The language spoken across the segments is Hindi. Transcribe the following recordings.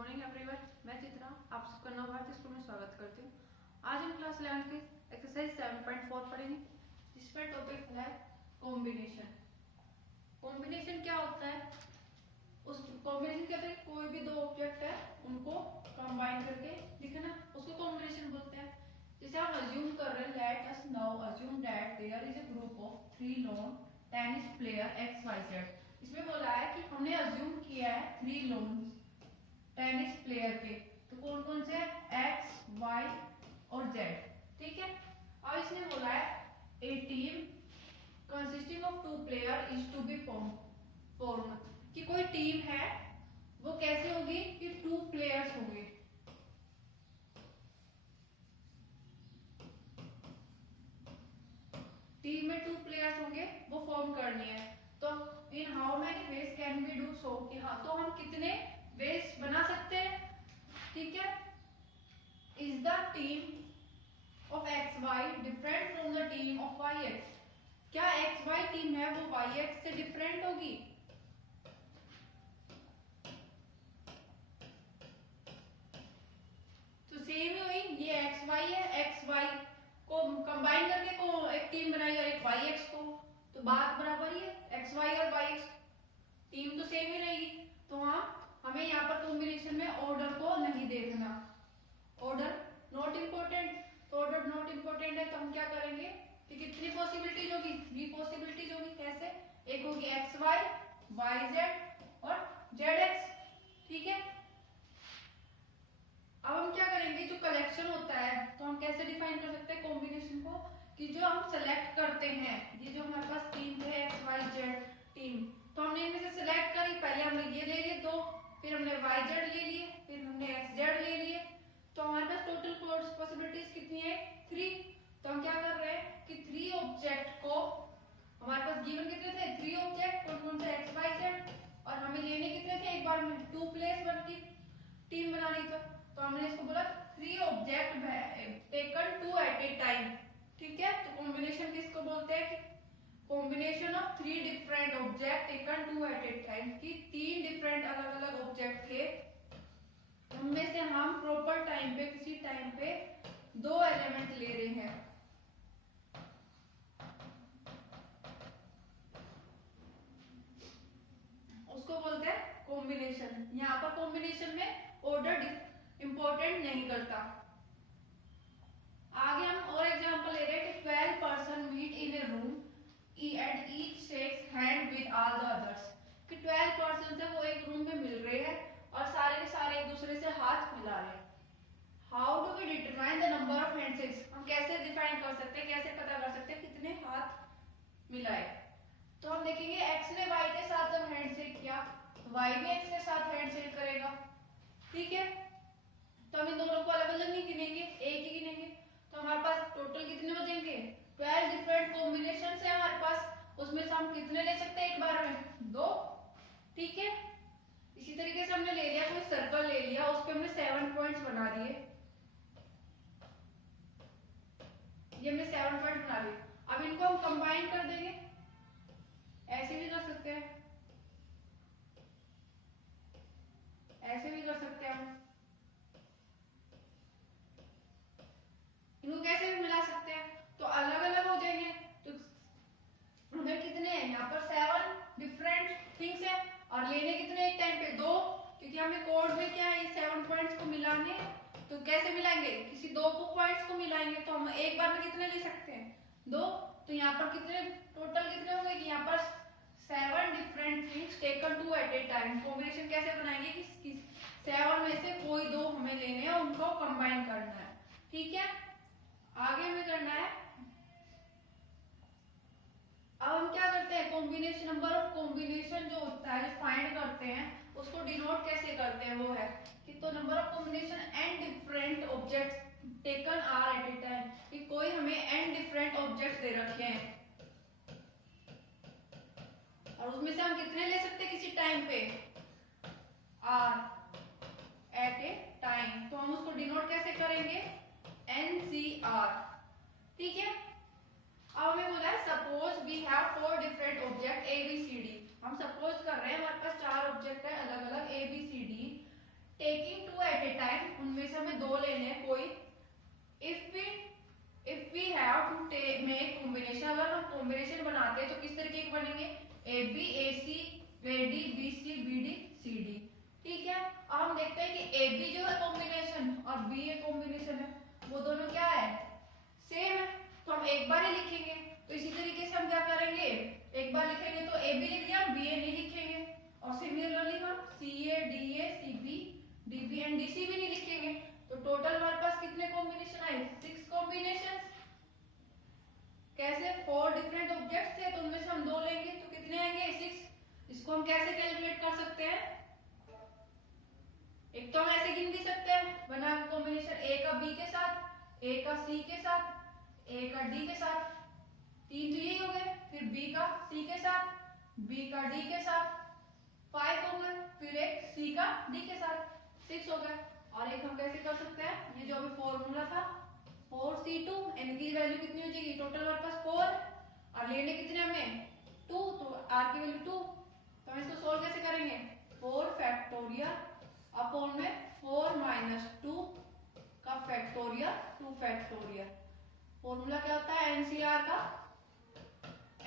मॉर्निंग एवरीवन, मैं चित्रा आप सबका नव भारतीय स्कूल में स्वागत करती हूँ। आज हम क्लास 11 की एक्सरसाइज 7.4 पढ़ेंगे, जिसमें टॉपिक है कॉम्बिनेशन। कॉम्बिनेशन क्या होता है? उस कॉम्बिनेशन कहते हैं कोई भी दो ऑब्जेक्ट है उनको कंबाइन करके लिखना, उसको कॉम्बिनेशन बोलते हैं। जैसे हम अज्यूम कर रहे हैं, let us now assume that there is a group of 3 lawn tennis player XYZ। इसमें बोला है कि हमने अज्यूम किया है 3 लॉन टेनिस प्लेयर के, तो कौन कौन से X, Y और Z, ठीक है। अब इसने बोला है a team consisting of 2 player is to be form, कि कोई टीम है वो कैसे होगी कि 2 प्लेयर्स होंगे। टीम में 2 प्लेयर्स होंगे, वो फॉर्म करनी है। तो in how many ways can we do so, कि हाँ तो हम कितने वेज बना सकते हैं, ठीक है। Is the team of XY different from the team of YX, क्या XY टीम है वो YX से डिफरेंट होगी? तो सेम ही हुई, ये XY है, XY को कंबाइन करके को एक टीम बनाई और एक YX को, तो बात बराबर ही है, XY और YX टीम तो सेम ही रहेगी। तो हाँ हमें यहाँ पर कॉम्बिनेशन में ऑर्डर को नहीं देखना, ऑर्डर नॉट इम्पोर्टेंट। तो ऑर्डर नॉट इम्पोर्टेंट है तो हम क्या करेंगे कि कितनी पॉसिबिलिटीज होगी, 3 पॉसिबिलिटीज होगी। कैसे? एक होगी XY, YZ और ZX, ठीक है। अब हम क्या करेंगे, जो कलेक्शन होता है तो हम कैसे डिफाइन कर सकते हैं कॉम्बिनेशन को, कि जो हम सेलेक्ट करते हैं, ये जो हमारे पास टीम है XYZ टीम, तो हमने इनमें से सिलेक्ट करी, पहले हमने ये ले लिए 2, फिर हमने YZ ले लिए, फिर हमने XZ ले लिए, तो हमारे पास टोटल पॉसिबिलिटीज कितनी है? 3। तो हम क्या कर रहे हैं कि 3 ऑब्जेक्ट को, हमारे पास गिवन कितने थे? 3 ऑब्जेक्ट, कौन कौन से XYZ, और हमें लेने कितने थे एक बार में? 2 प्लेस वन की टीम बनानी, तो हमने इसको बोला 3 object taken 2 at a time, ठीक है। तो कॉम्बिनेशन किसको बोलते हैं? Combination of 3 different object taken 2 at a time, की 3 डिफरेंट अलग अलग ऑब्जेक्ट थे, उनमें से हम प्रॉपर टाइम पे, किसी टाइम पे 2 एलिमेंट ले रहे हैं। उसको बोलते हैं कॉम्बिनेशन। यहाँ पर कॉम्बिनेशन में ऑर्डर इंपॉर्टेंट नहीं करता। आगे हम और एग्जांपल ले रहे हैं कि 12 person meet in a room and each shakes hand with all the others, कि 12 पर्सन है वो एक रूम में मिल रहे हैं और सारे के सारे एक दूसरे से हाथ मिला रहे हैं। How do we determine the number of handshakes, हम कैसे डिफाइन कर सकते हैं, कैसे पता कर सकते हैं कितने हाथ मिलाए? तो हम देखेंगे X ने Y के साथ जब हैंडशेक किया, Y भी X के साथ हैंडशेक करेगा, ठीक है। तो हम इन दोनों को अलग अलग नहीं गिनेंगे, एक ही गिनेंगे। तो हमारे पास टोटल कितने हो जाएंगे? 12 डिफरेंट कॉम्बिनेशन है हमारे पास, उसमें से हम कितने ले सकते हैं एक बार में? 2, ठीक है। इसी तरीके से हमने ले लिया, कोई सर्कल ले लिया, उस पे हमने 7 पॉइंट्स बना दिए, ये हमने 7 पॉइंट बना लिए। अब इनको हम कंबाइन कर देंगे, ऐसे भी कर सकते हैं, ऐसे भी कर सकते हैं, हम इनको कैसे भी मिला सकते हैं, तो अलग अलग हो जाएंगे। तो हमें कितने हैं यहाँ पर? 7 डिफरेंट थिंग्स है, और लेने कितने एक टाइम पे? 2, क्योंकि हमें कोड में क्या है, 7 पॉइंट्स को मिलाने। तो कैसे मिलाएंगे? किसी 2 पॉइंट्स को मिलाएंगे, तो हम एक बार में कितने ले सकते हैं? 2। तो यहाँ पर कितने टोटल कितने होंगे कि यहाँ पर 7 different things taken 2 at a time. Combination कैसे बनाएंगे कि 7 में से कोई 2 हमें लेने हैं, उनको कंबाइन करना है, ठीक है। आगे हमें करना है, अब हम क्या करते हैं, कॉम्बिनेशन, नंबर ऑफ कॉम्बिनेशन जो होता है, जो फाइंड करते हैं, उसको डिनोट कैसे करते हैं, वो है कि तो number of combination and different objects taken r at a time, कि कोई हमें एंड डिफरेंट ऑब्जेक्ट्स दे रखे हैं और उसमें से हम कितने ले सकते हैं किसी टाइम पे? R at a time. तो हम उसको डिनोट कैसे करेंगे? NCR, ठीक है। अब हमें बोला है suppose we have 4 different object ABCD, हम सपोज कर रहे हैं हमारे पास 4 ऑब्जेक्ट है अलग अलग ABCD, टेकिंग क्यों बनेंगे, A B A C A D B C B D C D. ठीक है, अब हम देखते हैं कि ए बी जो है कॉम्बिनेशन और बी ए कॉम्बिनेशन है, वो दोनों क्या है, सेम है, तो हम एक बार ही लिखेंगे। तो इसी तरीके से हम क्या करेंगे, एक बार लिखेंगे तो ए बी लिख दिया, बी ए नहीं लिखेंगे, और सिमिलरली हम C A D A C B D B and D C भी नहीं लिखेंगे। तो टोटल हमारे पास कितने कॉम्बिनेशन आए, 6 कॉम्बिनेशन। कैसे, 4 डिफरेंट ऑब्जेक्ट्स थे तो उनमें से हम 2 लेंगे तो कितने आएंगे, 6। इसको हम कैसे कैलकुलेट कर सकते हैं, एक तो हम ऐसे गिन भी सकते हैं बना कॉम्बिनेशन, ए का बी के साथ, ए का सी के साथ, ए का डी के साथ, 3 तो यही हो गए, फिर बी का सी के साथ, बी का डी के साथ 5 हो गए, फिर एक सी का डी के साथ 6 हो गए। और एक हम कैसे कर सकते हैं, ये जो अभी फॉर्मूला था 4c2, n की वैल्यू कितनी हो जाएगी, टोटल हमारे पास 4 और लेने कितने हमें 2, तो r की वैल्यू 2। तो हम इसको सोल्व कैसे करेंगे, 4 फैक्टोरियल अपॉन में 4 माइनस 2 का फैक्टोरियल 2 फैक्टोरियल। फॉर्मूला क्या होता है एनसीआर का,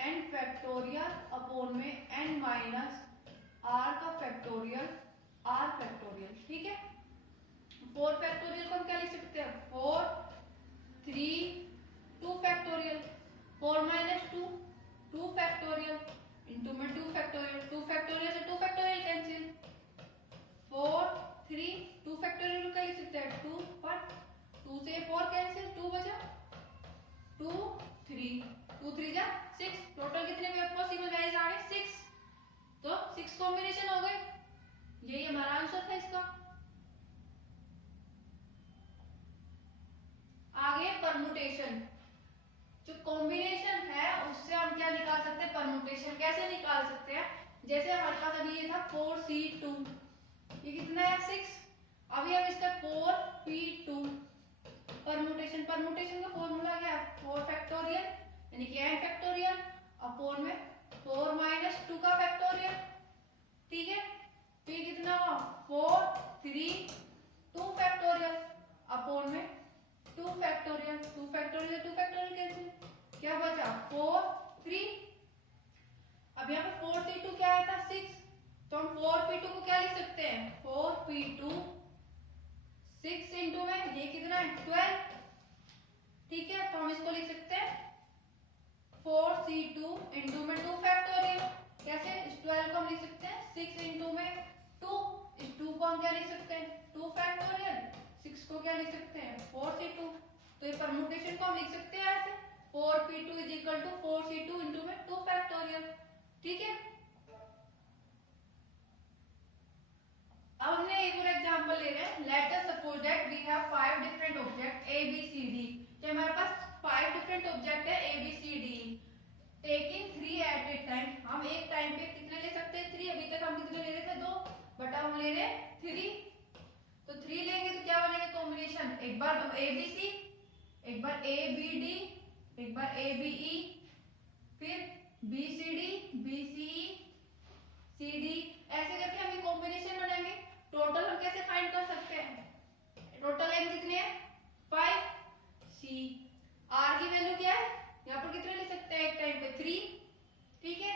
n फैक्टोरियल अपॉन में n माइनस r का फैक्टोरियल r फैक्टोरियल। ठीक है, 4 फैक्टोरियल को हम क्या लिख सकते हैं, 4 3 2 फैक्टोरियल, 4 माइनस 2 2 फैक्टोरियल इंटू में 2 फैक्टोरियल, 2 फैक्टोरियल से 2 फैक्टोरियल कैंसिल, 4 3 2 फैक्टोरियल का लिख सकते हैं 2 पर 2 से 4 कैंसिल, 2 बचा 2 3 2 3 जा 6, टोटल कितने पॉसिबल वैल्यूज आ गए 6। तो 6 कॉम्बिनेशन हो गए, यही हमारा आंसर था इसका। आगे परमुटेशन, जो कॉम्बिनेशन है उससे हम क्या निकाल सकते हैं, परमुटेशन कैसे निकाल सकते हैं, जैसे हमारे पास अभी ये था 4c2, ये कितना है 6, अभी हम इसका 4p2 परमुटेशन, परमुटेशन का फॉर्मूला क्या है 4 फैक्टोरियल यानी कि n फैक्टोरियल अपॉन में 4 माइनस 2 का फैक्टोरियल। ठीक है, तो ये कितना हुआ 4 3 2 फैक्टोरियल अपॉन में 2 फैक्टोरियल, 2 फैक्टोरियल 2 फैक्टोरियल कैंसिल, क्या बचा 4 3। अब यहाँ पे 4c2 क्या आया था 6, तो हम 4p2 को क्या लिख सकते हैं 4p2 6 इंटू में ये कितना है 12। ठीक है, तो हम इसको लिख सकते हैं 4c2 इंटू में 2 फैक्टोरियल, कैसे इस 12 को हम लिख सकते हैं 6 इंटू में 2, इस 2 को हम क्या लिख सकते हैं 2 फैक्टोरियल, 6 को क्या लिख सकते हैं 4c2। तो ये परमुटेशन को हम लिख सकते हैं ऐसे 4p2 is equal to 4c2 into में 2 फैक्टोरियल। ठीक है, अब हमने एक और एग्जांपल ले रहे हैं, let us suppose that we have 5 different object A B C D, कि हमारे पास 5 डिफरेंट ऑब्जेक्ट है A B C D, taking 3 at a time, हम एक टाइम पे कितने ले सकते हैं 3, अभी तक हम कितने ले रहे थे 2, बट हम ले रहे हैं 3, तो 3 लेंगे तो क्या बनेगा कॉम्बिनेशन, एक बार ए बी सी, एक बार ए बी डी, एक बार ए बी ई, फिर B C D, B C E, C D, ऐसे करके हम ये कॉम्बिनेशन बनाएंगे। टोटल हम कैसे फाइंड कर सकते हैं, टोटल एन कितने हैं 5, सी आर की वैल्यू क्या है, यहाँ पर कितने ले सकते हैं एक टाइम पे 3। ठीक है,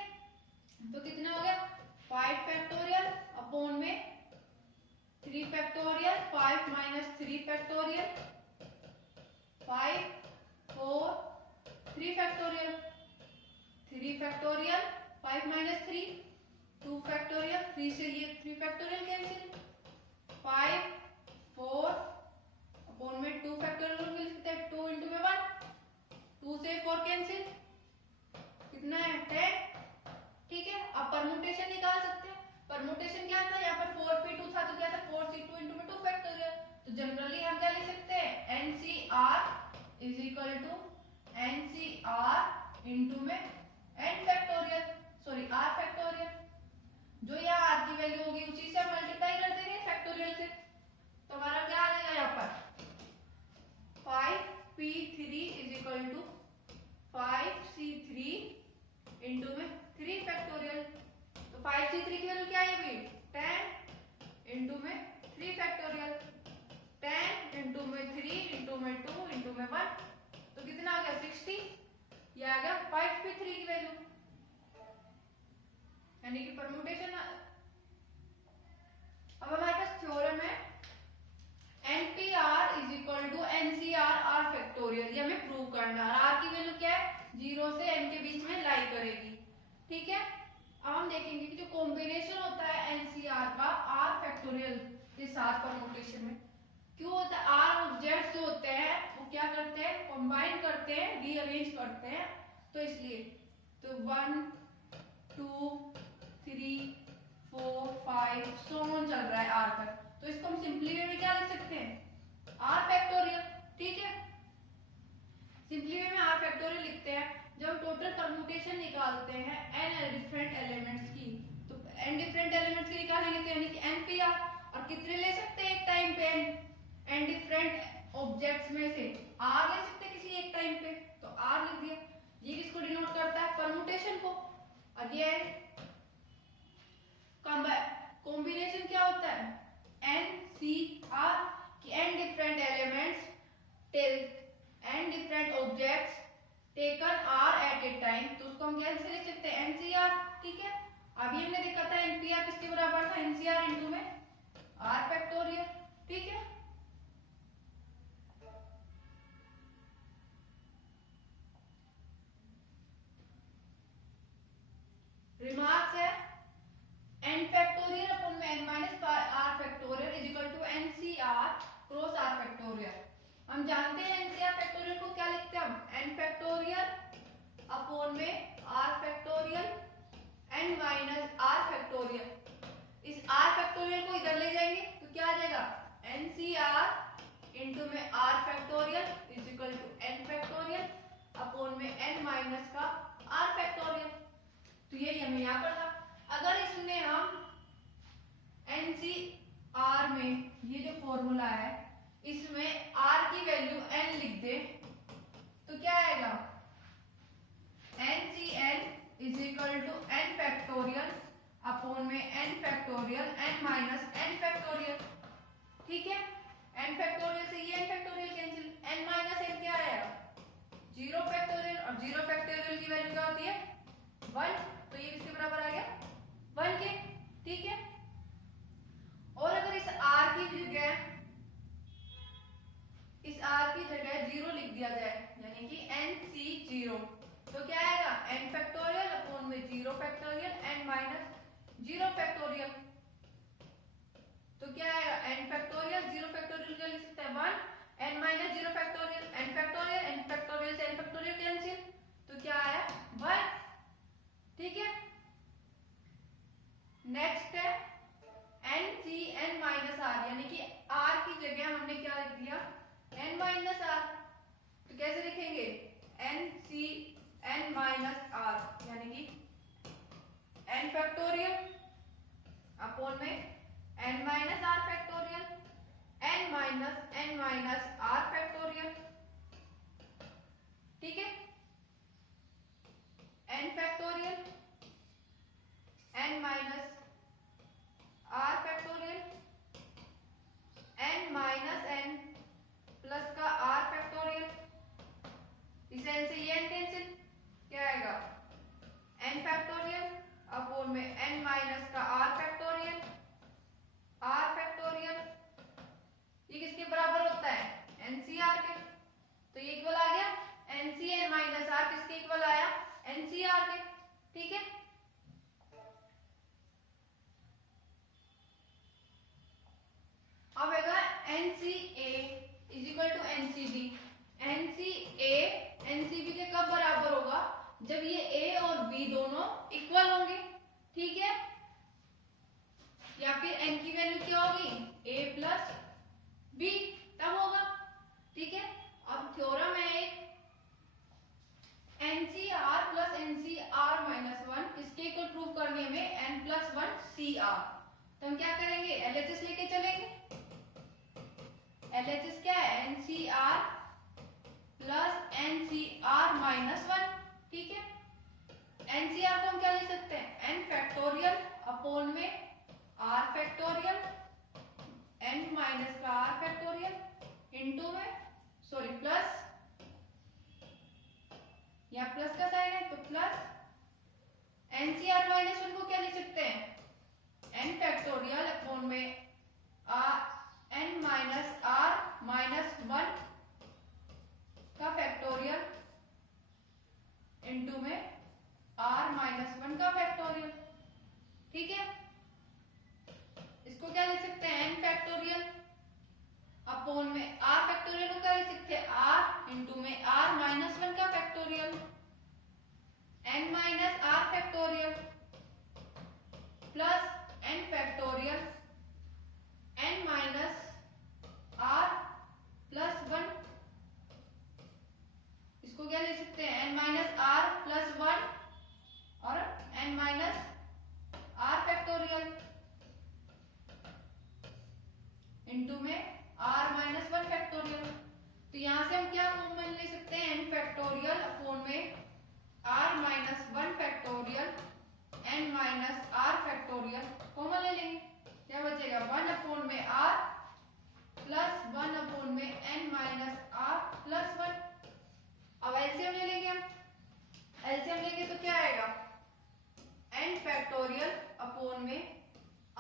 तो कितना हो गया 5 फैक्टोरियल अपॉन में 3 factorial, 5 minus 3 factorial, 5 4 3 factorial, 3 factorial 5 minus 3 2 factorial, 3 से ये 3 फैक्टोरियल कैंसिल, 5 4 अपॉन में 2 फैक्टोरियल मिल सकता है 2 इंटू में 1, 2 से 4 कैंसिल, कितना है 10। ठीक है, अब परमुटेशन निकाल सकते हैं, परमुटेशन क्या था, यहाँ पर 4p2 था तो क्या था 4c2 इंटू में 2 फैक्टोरियल, तो जनरली हम क्या लिख सकते हैं NCR is equal to NCR into में n factorial, sorry r factorial, जो यहाँ r की वैल्यू होगी उसी से मल्टीप्लाई कर देंगे फैक्टोरियल से, तो हमारा क्या आ जाएगा यहाँ पर 5p3 is equal to 5c3 into में 3 फैक्टोरियल, तो 5c3 की वैल्यू क्या है अभी 10 इंटू में 3 फैक्टोरियल, 10 इंटू में 3 इंटू में 2 इंटू में 1, तो कितना आ गया 60, ये आ गया 5p3 की वैल्यू। यानी कि परम्यूटेशन। अब हमारे पास थ्योरम है NPR is equal to NCR R factorial, ये हमें प्रूव करना है। R की वैल्यू क्या है, 0 से n के बीच में लाई करेगी, ठीक है। अब हम देखेंगे कि जो कॉम्बिनेशन होता है NCR का R फैक्टोरियल के साथ परम्यूटेशन में क्यों होता है, R ऑब्जेक्ट्स जो होते हैं वो क्या करते हैं, कंबाइन करते हैं, रीअरेंज करते हैं, तो इसलिए तो 1 2 3 4 5 सो ऑन चल रहा है R तक, तो इसको हम सिंपली वे में क्या लिख सकते हैं, R फैक्टोरियल, ठीक है। सिंपली वे में R फैक्टोरियल लिखते हैं। जब हम टोटल परम्यूटेशन निकालते हैं n डिफरेंट एलिमेंट्स की, तो n डिफरेंट एलिमेंट्स की निकालेंगे तो यानी कि NPR, और कितने ले सकते हैं एक टाइम पे, n डिफरेंट ऑब्जेक्ट्स में से R ले सकते हैं किसी एक टाइम पे, तो R लिख दिया। ये किसको डिनोट करता है, परम्यूटेशन को। अगेन कॉम्बिनेशन क्या होता है, NCR की n different elements till n different objects taken R at a time, तो उसको हम कैसे लिख सकते हैं, NCR, ठीक है। अभी हमने देखा था NPR किसके बराबर था, NCR इनटू में R फैक्टोरियल, ठीक है। रिमार्क्स है n फैक्टोरियल अपॉन में n minus r factorial is equal to NCR cross r factorial. हम जानते हैं NCR फैक्टोरियल को क्या लिखते हैं हम, n फैक्टोरियल अपॉन में r factorial n minus r factorial. इस r फैक्टोरियल को इधर ले जाएंगे तो क्या आ जाएगा, NCR इनटू में r factorial is equal to n factorial upon में n माइनस का r फैक्टोरियल। तो यही हमें यहाँ पर था। अगर इसमें हम NCR में ये जो फॉर्मूला है इसमें R की वैल्यू n लिख दे तो क्या आएगा, NCN is equal to n factorial upon में n factorial n minus n factorial, ठीक है। n फैक्टोरियल से ये n factorial cancel, n minus n क्या आएगा, 0 फैक्टोरियल, और 0 फैक्टोरियल की वैल्यू क्या होती है, 1, तो ये किसके बराबर आ गया, 1 के, ठीक है। और अगर इस R की जगह 0 लिख दिया जाए यानी कि NC0, तो क्या आएगा, n फैक्टोरियल अपॉन में 0 फैक्टोरियल n माइनस 0 फैक्टोरियल, तो क्या आएगा, n फैक्टोरियल 0 फैक्टोरियल क्या लिख सकते हैं, 1 n minus 0 factorial n factorial से n फैक्टोरियल कैंसिल, तो क्या आया 1, ठीक है। नेक्स्ट है NCN माइनस R, यानी कि R की जगह हमने क्या लिख दिया, n माइनस R, तो कैसे लिखेंगे, NCN माइनस R यानी कि n फैक्टोरियल अपॉन में n minus R factorial n minus R factorial, ठीक है। n factorial n minus R factorial n minus n plus का R फैक्टोरियल, इसे n से ये n कैंसिल, क्या आएगा, n फैक्टोरियल अपॉन में n माइनस का R फैक्टोरियल ये किसके बराबर होता है, NCR के, तो ये इक्वल आ गया NCN माइनस R किसके इक्वल आया, NCR के, ठीक है। अब आएगा NCA is equal to NCB। NCA NCB के कब बराबर होगा, जब ये A और B दोनों इक्वल होंगे, ठीक है। या फिर n की वैल्यू क्या होगी, A प्लस B, तब होगा, ठीक है। अब थ्योरम है एक NCR प्लस NCR माइनस 1 इसके इक्वल प्रूव करने में n प्लस 1 CR, तो हम क्या करेंगे, LHS लेके चलेंगे। LHS क्या है, NCR प्लस NCR माइनस 1, ठीक है। NCR को हम क्या लिख सकते हैं, n फैक्टोरियल अपॉन में R फैक्टोरियल n माइनस का R फैक्टोरियल इनटू में सॉरी प्लस, यहाँ प्लस का साइन है तो प्लस NCR माइनस वन को क्या लिख सकते हैं, n फैक्टोरियल अपॉन में n minus r minus one का फैक्टोरियल इनटू में r माइनस वन का फैक्टोरियल। ठीक है, इसको क्या लिख सकते हैं, n फैक्टोरियल अपॉन में r फैक्टोरियल को क्या लिख सकते हैं, r इनटू में r माइनस वन का factorial n minus r factorial plus n factorial n minus r plus one. इसको क्या लिख सकते हैं, n minus r plus one और n minus r factorial into में r माइनस वन फैक्टोरियल। तो यहां से हम क्या कॉमन ले सकते हैं, n फैक्टोरियल अपॉन में r minus one factorial n minus r factorial common ले लेंगे, क्या बचेगा, वन अपॉन में r प्लस वन अपॉन में n minus r plus one. अब एलसीएम ले लेंगे हम, एलसीएम लेंगे तो क्या आएगा, n फैक्टोरियल अपॉन में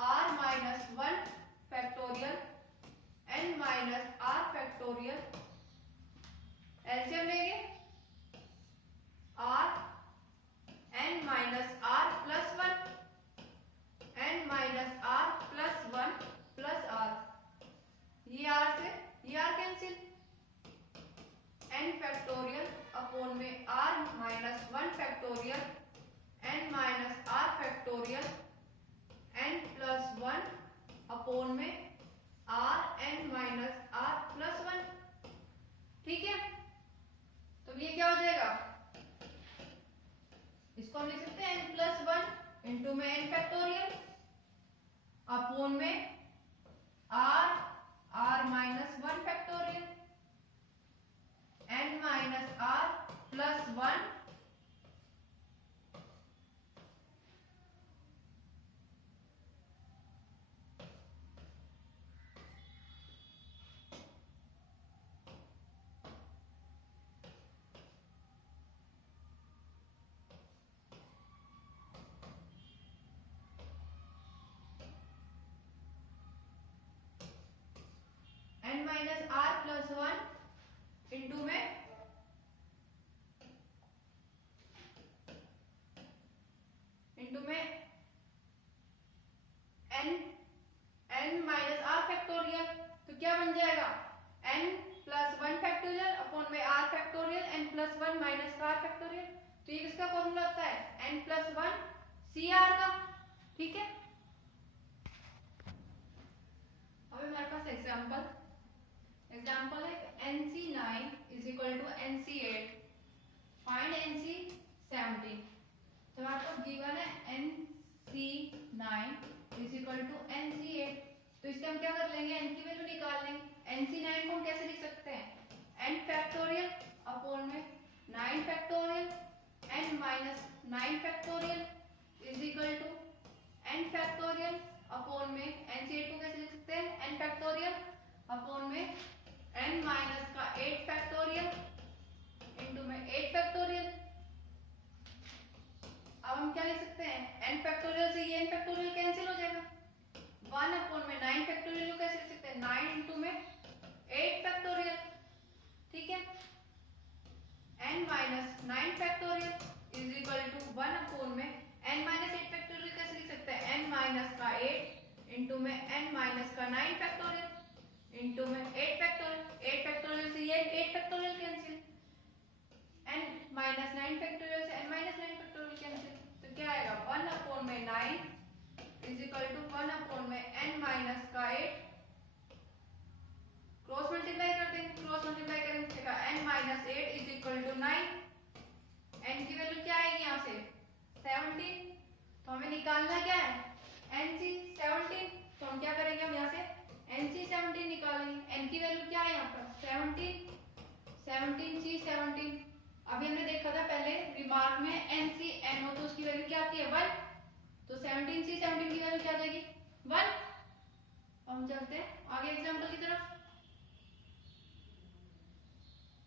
r minus one factorial n minus r factorial. LCM लेंगे r n minus r plus one n minus r plus one plus r, ये r से ये r cancel, n factorial upon में r minus one factorial n minus r factorial n plus one upon में r n minus r plus one. ठीक है, तो ये क्या हो जाएगा, इसको हम लिख सकते हैं n प्लस वन इंटू में n फैक्टोरियल अपॉन में r minus one factorial n minus r plus one n minus r plus one into में n माइनस r फैक्टोरियल। तो क्या बन जाएगा, n plus one factorial upon में r factorial n plus one minus r factorial. तो ये किसका फॉर्मूला होता है, n प्लस वन CR का। ठीक है, अब हमारे पास एग्जांपल है NC9 is equal to NC8, find NC17। तो हमारे पास गिवन है NC9 is equal to NC8, तो इससे हम क्या कर लेंगे, n की वैल्यू निकाल लेंगे। NC9 को हम कैसे लिख सकते हैं, n फैक्टोरियल अपॉन में 9 factorial n minus 9 factorial is equal to n factorial upon में NC8 को कैसे लिख सकते हैं, n फैक्टोरियल अपॉन में n माइनस का 8 फैक्टोरियल इनटू में 8 फैक्टोरियल। अब हम क्या लिख सकते हैं, n फैक्टोरियल से ये n फैक्टोरियल कैंसिल हो जाएगा, 1 अपॉन में 9 फैक्टोरियल को कैसे लिख सकते हैं, 9 इनटू में 8 फैक्टोरियल। ठीक है, n minus 9 factorial is equal to 1 upon में n माइनस 8 फैक्टोरियल कैसे लिख सकते हैं, n माइनस का 8 इनटू में n माइनस का 9 फैक्टोरियल इनटू में 8 फैक्टोरियल। 8 फैक्टोरियल से ये 8 factorial cancel, n minus 9 factorial से n माइनस 9 फैक्टोरियल कैंसिल। तो क्या आएगा, 1 अपॉन में 9 इज इक्वल टू 1 अपॉन में n माइनस का 8, क्रॉस मल्टीप्लाई कर देंगे, क्रॉस मल्टीप्लाई करेंगे तो n minus 8 is equal to 9, n की वैल्यू क्या आएगी यहाँ से 17। तो हमें निकालना क्या है, NC17। तो हम क्या करेंगे, हम यहाँ से NC17 निकालेंगे, n की वैल्यू क्या है यहाँ पर 17C17। अभी हमने देखा था पहले रिमार्क में NCNO, तो उसकी वैल्यू क्या आती है 1, तो 17C17 की वैल्यू क्या आ जाएगी 1। हम चलते हैं आगे एग्जांपल की तरफ।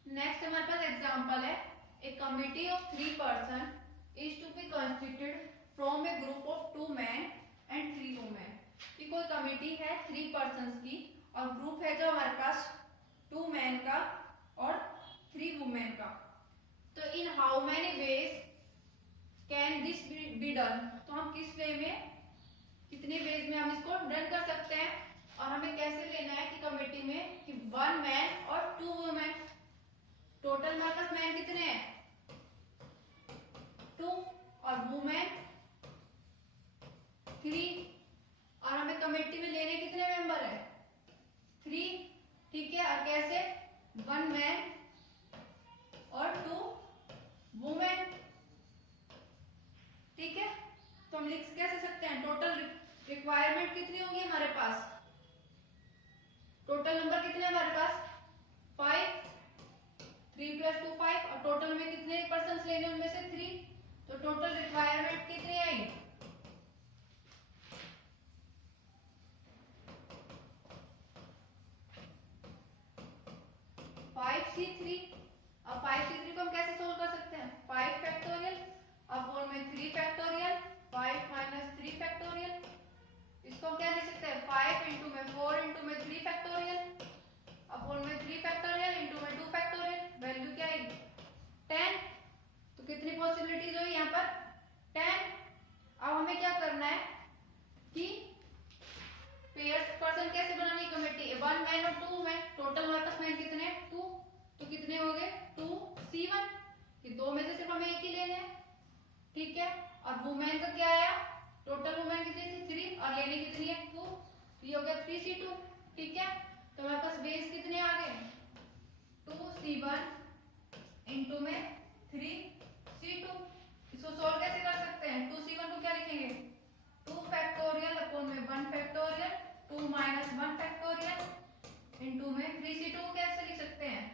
नेक्स्ट हमारे पास एग्जांपल है, a committee of 3 person is to be constituted from a group of 2 men and 3 women। कि कोई कमेटी है 3 पर्सन्स की और ग्रुप है जो हमारे पास 2 men का और 3 women का। तो in how many ways can this be done, तो हम किस वे में, कितने वेज में हम इसको डन कर सकते हैं। और हमें कैसे लेना है कि कमेटी में कि 1 मैन और 2 वुमेन। टोटल हमारे पास मैन कितने हैं 2 और वुमेन 3, और हमें कमेटी में लेने कितने मेंबर है 3। ठीक है, और कैसे 1 मैन और 2 वुमेन। ठीक है, तो हम लिख कैसे सकते हैं, टोटल रिक्वायरमेंट कितनी होगी हमारे पास, टोटल नंबर कितने हमारे पास 5, 3 + 2 5, और टोटल में कितने पर्सन्स लेने उनमें से 3, तो टोटल रिक्वायरमेंट कितनी आई 5c3। अब 5c3 को हम कैसे सोल्व कर सकते हैं, 5 फैक्टोरियल अपॉन में 3 फैक्टोरियल 5 - 3 फैक्टोरियल। इसको हम क्या लिख सकते हैं 5 × में 4 × में 3 फैक्टोरियल अपॉन में 3 फैक्टोरियल × में 2 फैक्टोरियल। वैल्यू क्या आएगी 10। तो कितनी पॉसिबिलिटीज हुई यहाँ पर 10। अब हमें क्या करना है कि पेयर्स पर्सन कैसे बनानी है कमेटी, 1 मैन और 2 वुमेन। टोटल हमारे पास मैन कितने 2, तो कितने हो गए 2c1, कि 2 में से सिर्फ हमें एक ही लेने हैं। ठीक है, और वुमेन का क्या आया, टोटल वुमेन कितनी थी 3 और लेने कितनी है 2, ये हो गया 3c2। ठीक है, तो हमारे पास बेस कितने आ गए 2c1 × में 3c2। इसको सोल्व कैसे कर सकते हैं, 2c1 को क्या लिखेंगे 2 फैक्टोरियल अपॉन में 1 फैक्टोरियल 2 - 1 फैक्टोरियल × में 3c2 को कैसे लिख सकते हैं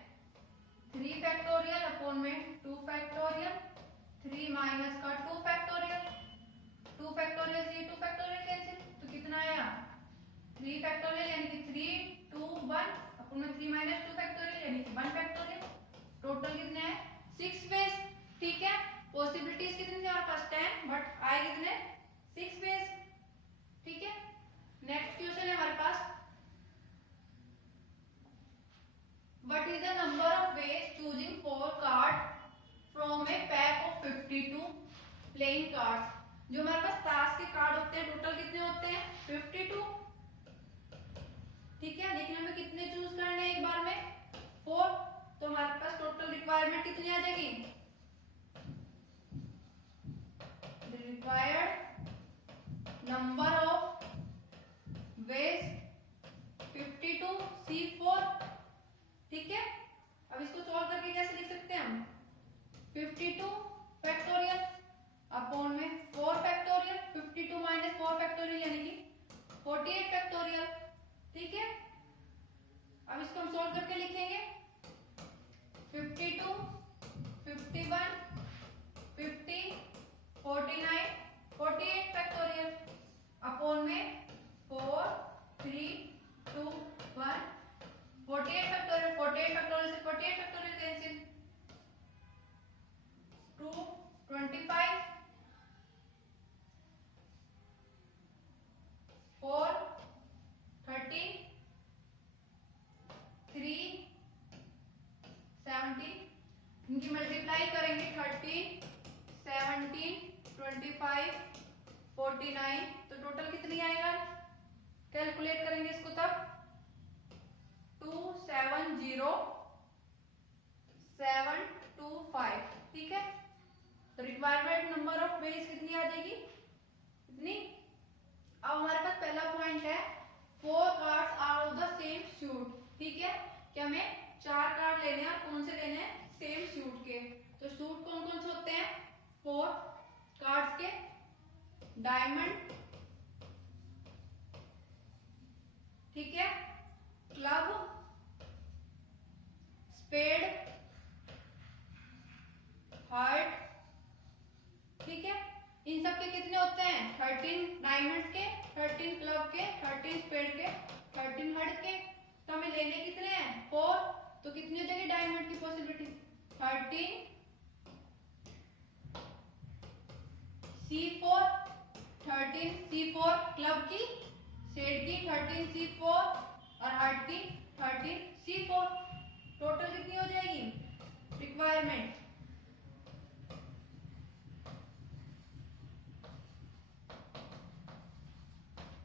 3 फैक्टोरियल अपॉन में 2 फैक्टोरियल 3 - का 2 फैक्टोरियल 2 फैक्टोरियल से 2 फैक्टोरियल कैंसिल, तो कितना आया 3 फैक्टोरियल यानी कि 3 2 1 अपॉन में 3 - 2 फैक्टोरियल यानी कि 1 फैक्टोरियल। टोटल कितने हैं 6 वेज। ठीक है, पॉसिबिलिटीज कितनी थी हमारे पास 10, बट आए कितने 6 वेज। ठीक है, नेक्स्ट क्वेश्चन है हमारे पास, what is the number of ways choosing 4 card from a pack of 52 playing cards. जो हमारे पास ताश के कार्ड होते हैं टोटल कितने होते हैं 52। ठीक है, लेकिन हमें कितने चूज करने हैं एक बार में 4, तो हमारे पास टोटल रिक्वायरमेंट कितनी आ जाएगी, required number of veg 52c4। ठीक है, अब इसको सॉल्व करके कैसे लिख सकते हैं हम 52 फैक्टोरियल अपॉन में 4 फैक्टोरियल 52 - 4 फैक्टोरियल यानी कि 48 फैक्टोरियल। ठीक है, अब इसको हम सॉल्व करके लिखेंगे 52 51 50 49 48 फैक्टोरियल अपॉन में 4 3 2 1 48 फैक्टोरियल 48 फैक्टोरियल से 48 फैक्टोरियल कैंसिल 2 25 4 30 3 70। इनकी मल्टीप्लाई करेंगे 13 17 25 49, तो टोटल कितनी आएगा, कैलकुलेट करेंगे इसको तब 270725। ठीक है, तो रिक्वायरमेंट नंबर ऑफ वेज कितनी आ जाएगी इतनी। अब हमारे पास पहला पॉइंट है 4 cards are of the same suit. ठीक है, कि हमें 4 कार्ड लेने हैं, और कौन से लेने हैं सेम सूट के। तो सूट कौन कौन से होते हैं 4 कार्ड्स के, डायमंड, ठीक है, क्लब, स्पेड, हार्ट। ठीक है, इन सब के कितने होते हैं 13 डायमंड के 13 क्लब के 13 स्पेड के 13 हार्ट के। तो हमें लेने कितने हैं 4, तो कितनी हो जाएगी डायमंड की पॉसिबिलिटी 13 C4 13 C4 क्लब की, शेड की 13 C4 और हार्ट की 13 C4। टोटल कितनी हो जाएगी requirement?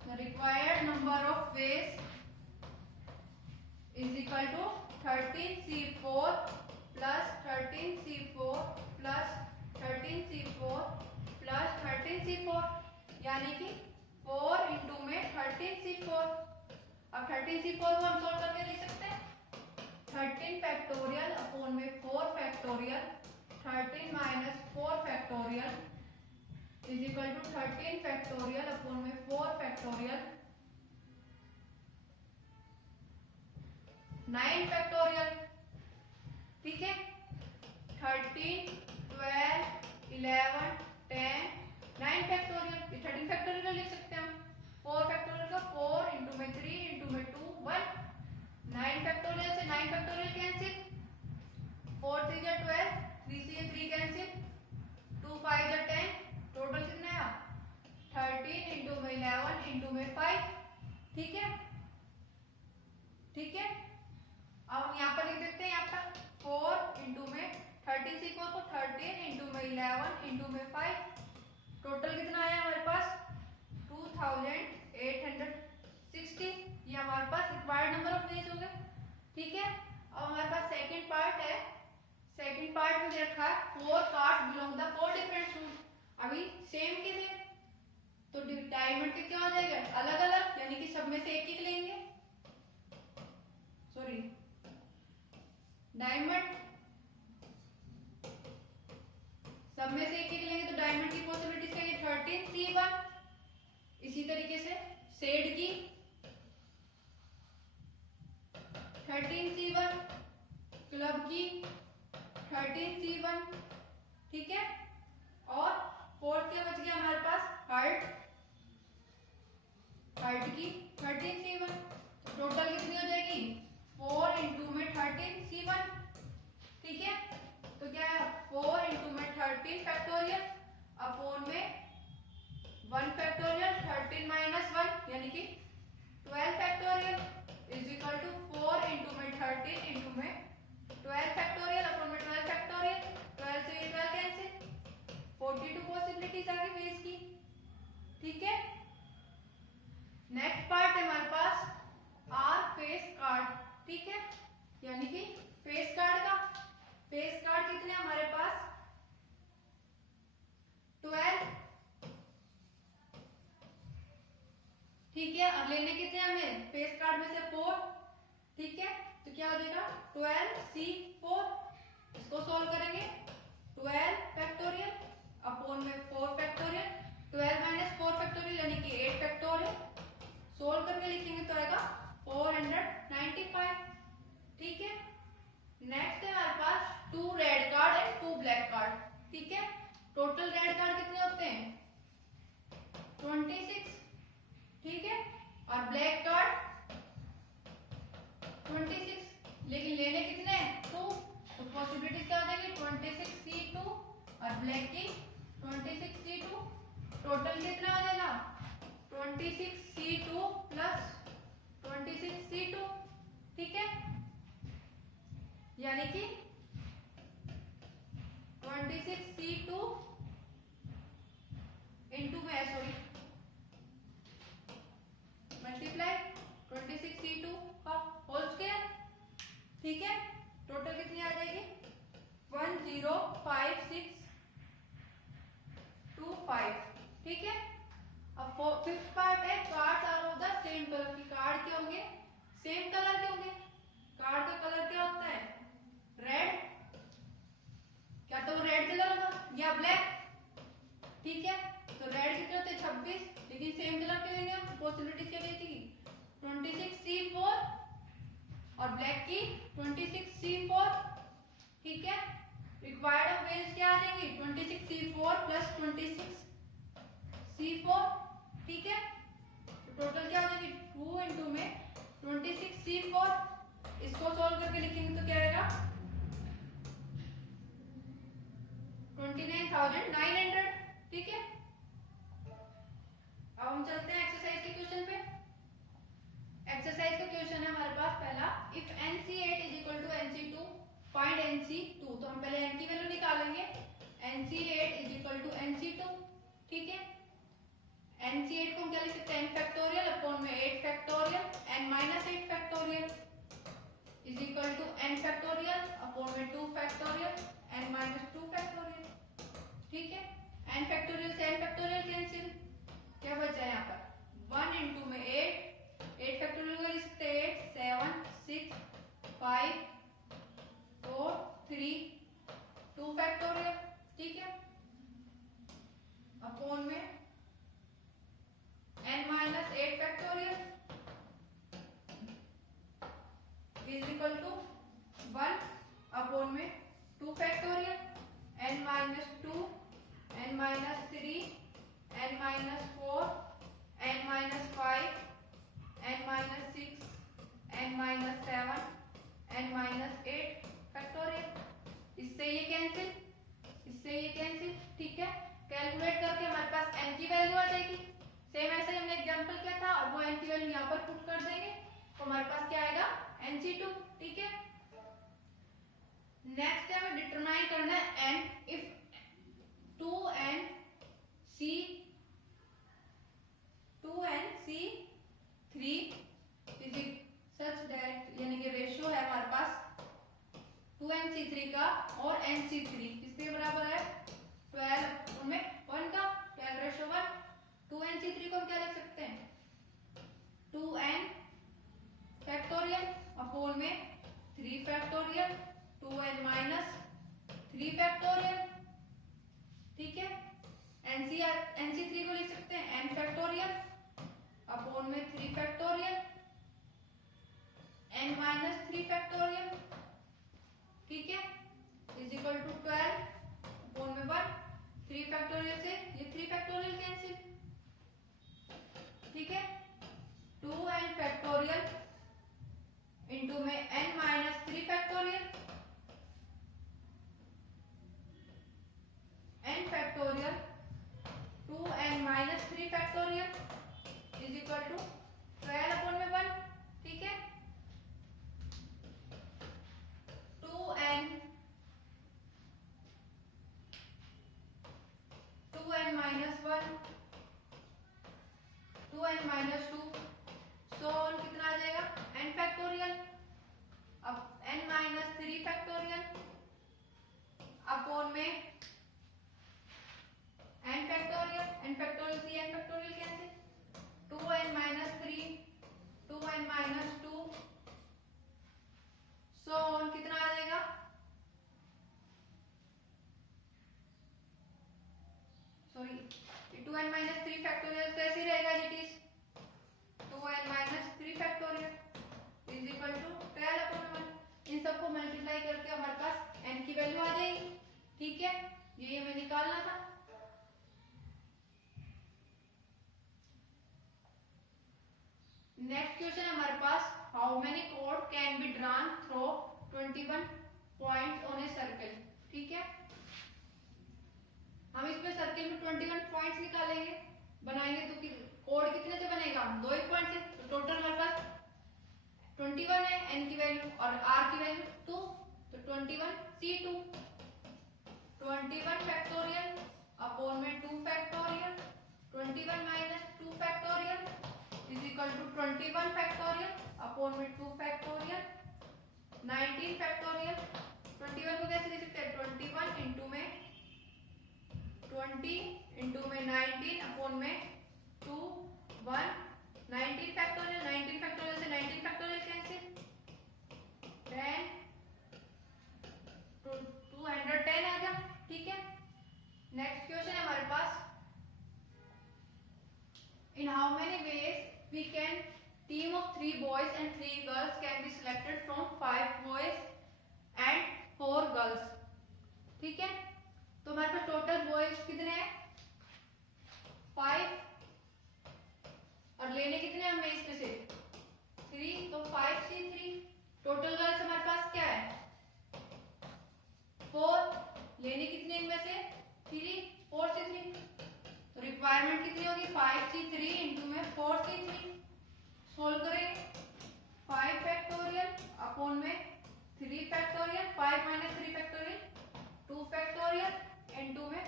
The required number of ways is equal to 13C4 plus 13C4 plus 13C4 plus 13C4, यानी कि 4 इंटू में 13C4। अब 13C4 को हम सॉल्व करके लिख सकते हैं 13 फैक्टोरियल अपॉन में 4 factorial, 13 minus 4 factorial is equal to 13 factorial upon में 4 फैक्टोरियल, 9 फैक्टोरियल। ठीक है, 13 12 11 10 9 फैक्टोरियल, 13 फैक्टोरियल लिख सकते हैं हम। 4 फैक्टोरियल का 4 इंटू में 3 इंटू में 2 1। 9 फैक्टोरियल से 9 फैक्टोरियल कैंसिल, 4 3 जा 12, 3 से 3 कैंसिल, 2 5 जा 10, टोटल कितना आया 13 इंटू में 11 इंटू में 5। ठीक है, ठीक है। अब हम यहाँ पर लिख देते हैं, यहाँ पर 4 इंटू में 13C4 को 13 इंटू में 11 इंटू में 5, टोटल कितना आया हमारे पास 2860। ये हमारे पास रिक्वायर्ड नंबर ऑफ वेज हो गए। ठीक है, अब हमारे पास सेकंड पार्ट है। सेकंड पार्ट में रखा है 4 cards belong the 4 different school. अभी सेम के थे तो डायमंड के क्या हो जाएगा अलग अलग, यानी कि सब में से एक एक लेंगे। सॉरी, डायमंड सब में से एक एक लेंगे तो डायमंड की पॉसिबिलिटीज क्या है 13C1। इसी तरीके से शेड की 13C1, क्लब की 13C1। ठीक है, और फोर्थ क्या बच गया हमारे पास हार्ट, हार्ट की 13C1। टोटल कितनी हो जाएगी 4 इंटू में 13C1। ठीक है, तो क्या है 4 इंटू में 13 फैक्टोरियल अपॉन में 1 फैक्टोरियल, 13 माइनस 1 यानी कि 12 factorial is equal to 4 into में 13 इंटू में 12 फैक्टोरियल अपॉन में 12 फैक्टोरियल, 12 से 12 कैंसिल, 42 पॉसिबिलिटीज आ गई वेज की। ठीक है, नेक्स्ट पार्ट है हमारे पास आर फेस कार्ड। ठीक है, यानी कि फेस कार्ड का, फेस कार्ड कितने हमारे पास 12। ठीक है, अब लेने कितने हमें फेस कार्ड में से 4। ठीक है, तो क्या हो जाएगा 12C4। इसको सॉल्व करेंगे 12 फैक्टोरियल अपॉन में 4 फैक्टोरियल, 12 माइनस 4 फैक्टोरियल यानी कि 8 फैक्टोरियल। सोल्व करके लिखेंगे तो आएगा 495। ठीक है, नेक्स्ट है हमारे पास 2 red card and 2 black card. ठीक है, टोटल रेड कार्ड कितने होते हैं 26। ठीक है, और ब्लैक कार्ड 26, लेकिन लेने कितने 2, तो पॉसिबिलिटी क्या हो जाएगी 26C2 और ब्लैक की 26C2। टोटल कितना हो जाएगा 26C2 प्लस 26C2। ठीक है, यानी कि 26C2 इंटू में सॉरी मल्टीप्लाई 26C2 का होल स्क्वायर। ठीक है, टोटल कितनी आ जाएगी 10565। ठीक है, अब फिफ्थ पार्ट है cards are of the same colour की। कार्ड क्या होंगे सेम कलर के होंगे। कार्ड का कलर क्या होता है रेड, क्या तो रेड कलर होगा या ब्लैक। ठीक है, तो रेड कितने होते हैं 26, लेकिन सेम कलर के लेंगे हम। पॉसिबिलिटीज क्या देती 26C4 और ब्लैक की 26C4। ठीक है, रिक्वायर्ड ऑफ वेज क्या आ जाएंगी 26C4 प्लस 26C4। ठीक है, तो टोटल क्या हो जाएगी 2 इंटू में 26C4। इसको सॉल्व करके लिखेंगे तो क्या आएगा 29,900। ठीक है, अब हम चलते हैं एक्सरसाइज के क्वेश्चन पे। एक्सरसाइज का क्वेश्चन है हमारे पास पहला, if NC8 is equal to NC2 find NC2। तो हम पहले n की वैल्यू निकालेंगे। NC8 is equal to NC2, ठीक है। NC8 को हम क्या लिख सकते हैं, n फैक्टोरियल अपॉन में 8 factorial n minus 8 factorial is equal to n factorial upon में 2 फैक्टोरियल n माइनस 2 फैक्टोरियल, ठीक है। n फैक्टोरियल से n फैक्टोरियल कैंसिल, क्या बचा यहाँ पर 1 इंटू में 8 फैक्टोरियल को लिख सकते हैं 8 7 6 5 4 3 2 फैक्टोरियल, ठीक है, अपॉन में n minus 8 factorial is equal to 1 upon में 2 factorial n minus 2 n minus 3 n minus 4 n minus 5 n minus 6 n minus 7 n minus 8 factorial. इससे ये कैंसिल, इससे ये कैंसिल, ठीक है। कैलकुलेट करके हमारे पास n की वैल्यू आ जाएगी। सेम ऐसे हमने एग्जांपल किया था, अब वो n की वैल्यू यहाँ पर पुट कर देंगे तो हमारे पास क्या आएगा NC2, ठीक है। नेक्स्ट है हमें डिटरमाइन करना है n if 2NC3 is such that, यानी कि रेशियो है हमारे पास 2NC3 का और NC3 किसके बराबर है 12 में 1 का 12 रेशियो 1। 2NC3 को हम क्या लिख सकते हैं 2n फैक्टोरियल अपॉन में 3 फैक्टोरियल 2n माइनस 3 फैक्टोरियल, ठीक है। NC3 को लिख सकते हैं n फैक्टोरियल अपॉन में 3 फैक्टोरियल n माइनस 3 फैक्टोरियल, ठीक है, इज इक्वल टू 12 अपॉन में 1। 3 फैक्टोरियल से ये 3 फैक्टोरियल कैंसिल, ठीक है। 2n फैक्टोरियल इंटू में n minus 3 factorial n factorial 2n minus 3 factorial is equal to 12 upon में 1, ठीक है। 2n माइनस 1 2n माइनस 2 सो कितना आ जाएगा n फैक्टोरियल, अब n माइनस 3 फैक्टोरियल अपॉन में n फैक्टोरियल से n factorial cancel, 2n minus 3 2n minus 2 सो कितना आ जाएगा, सॉरी 2n माइनस 3 फैक्टोरियल तो ऐसे ही रहेगा it is 2n minus 3 factorial is equal to 12 upon 1। इन सबको मल्टीप्लाई करके हमारे पास n की वैल्यू आ जाएगी, ठीक है। ये हमें निकालना था। नेक्स्ट क्वेश्चन है हमारे पास, हाउ मेनी कोड can be drawn through 21 points on a circle, ठीक है। हम इसमें सर्कल में 21 पॉइंट्स निकालेंगे, बनाएंगे तो कोड कितने से बनेगा 2 ही पॉइंट से। तो टोटल हमारे पास 21 है n की वैल्यू और r की वैल्यू 2, तो 21C2 21 फैक्टोरियल अपॉन में 2 factorial 21 minus 2 factorial is equal to 21 factorial upon में 2 फैक्टोरियल 19 फैक्टोरियल। 21 को कैसे लिख सकते हैं 21 इंटू में 20 इंटू में 19 अपॉन में 2 1 19 फैक्टोरियल। 19 फैक्टोरियल से 19 फैक्टोरियल कैंसिल 10 210 आ गया, ठीक है। नेक्स्ट क्वेश्चन है हमारे पास, in how many ways we can team of 3 boys and 3 girls can be selected from 5 boys and 4 girls, ठीक है। तो हमारे पास टोटल बॉयज कितने हैं 5 और लेने कितने हमें इसमें से 3, तो 5C3। टोटल गर्ल्स हमारे पास क्या है 4, लेने कितने इनमें से 3 4C3, तो रिक्वायरमेंट कितनी होगी 5C3 इनटू में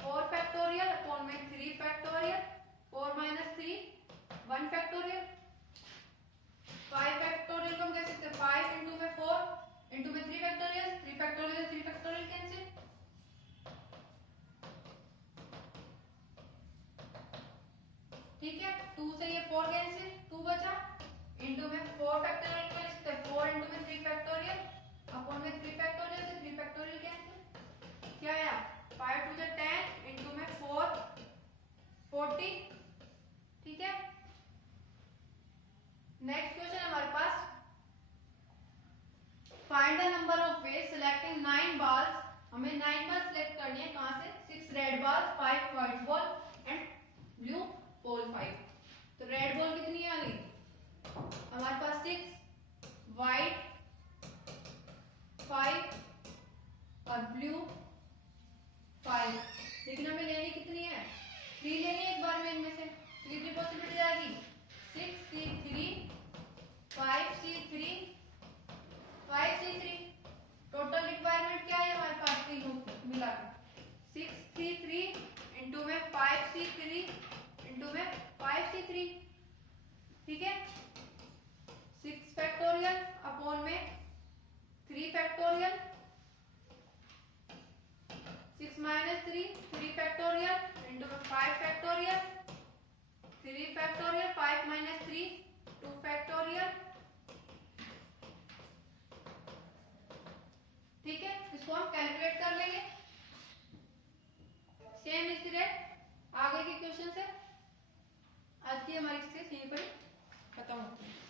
4 फैक्टोरियल अपॉन में 3 फैक्टोरियल, 4 माइनस 3 1 फैक्टोरियल, 5 फैक्टोरियल को हम कह सकते हैं 5 इनटू में 4 इनटू में 3 फैक्टोरियल, 3 फैक्टोरियल 3 फैक्टोरियल कैंसिल, ठीक है। 2 से ये 4 कैंसिल, 2 बचा इनटू में 4 फैक्टोरियल को लिखते हैं 4 इनटू में 3 फैक्टोरियल अपॉन में 3 फैक्टोरियल से 3 फैक्टोरियल कैंसिल, क्या आया 5 टू 10 इनटू में 4 40, ठीक है। नेक्स्ट क्वेश्चन हमारे पास, find the number of ways selecting 9 balls, हमें 9 बॉल सिलेक्ट करनी है कहां से, 6 red ball, 5 white ball and blue ball 5। तो रेड बॉल कितनी आ गई हमारे पास 6, व्हाइट 5 और ब्लू 5, लेकिन हमें लेनी कितनी है, 3 लेनी है एक बार में, इनमें से कितनी पॉसिबिलिटी आएगी 6C3 5C3 5C3, total requirement क्या है हमारे पास तीनों मिला के 6C3 इनटू में 5C3 इनटू में 5C3, ठीक है। 6 फैक्टोरियल अपॉन में 3 फैक्टोरियल, 6 माइनस 3 फैक्टोरियल इनटू में 5 फैक्टोरियल, 3 फैक्टोरियल 5 माइनस 3 2 फैक्टोरियल, ठीक है। इसको हम कैलकुलेट कर लेंगे सेम इसी रेट आगे के क्वेश्चन से। आज की हमारी स्टेज यहीं पर खत्म होती है।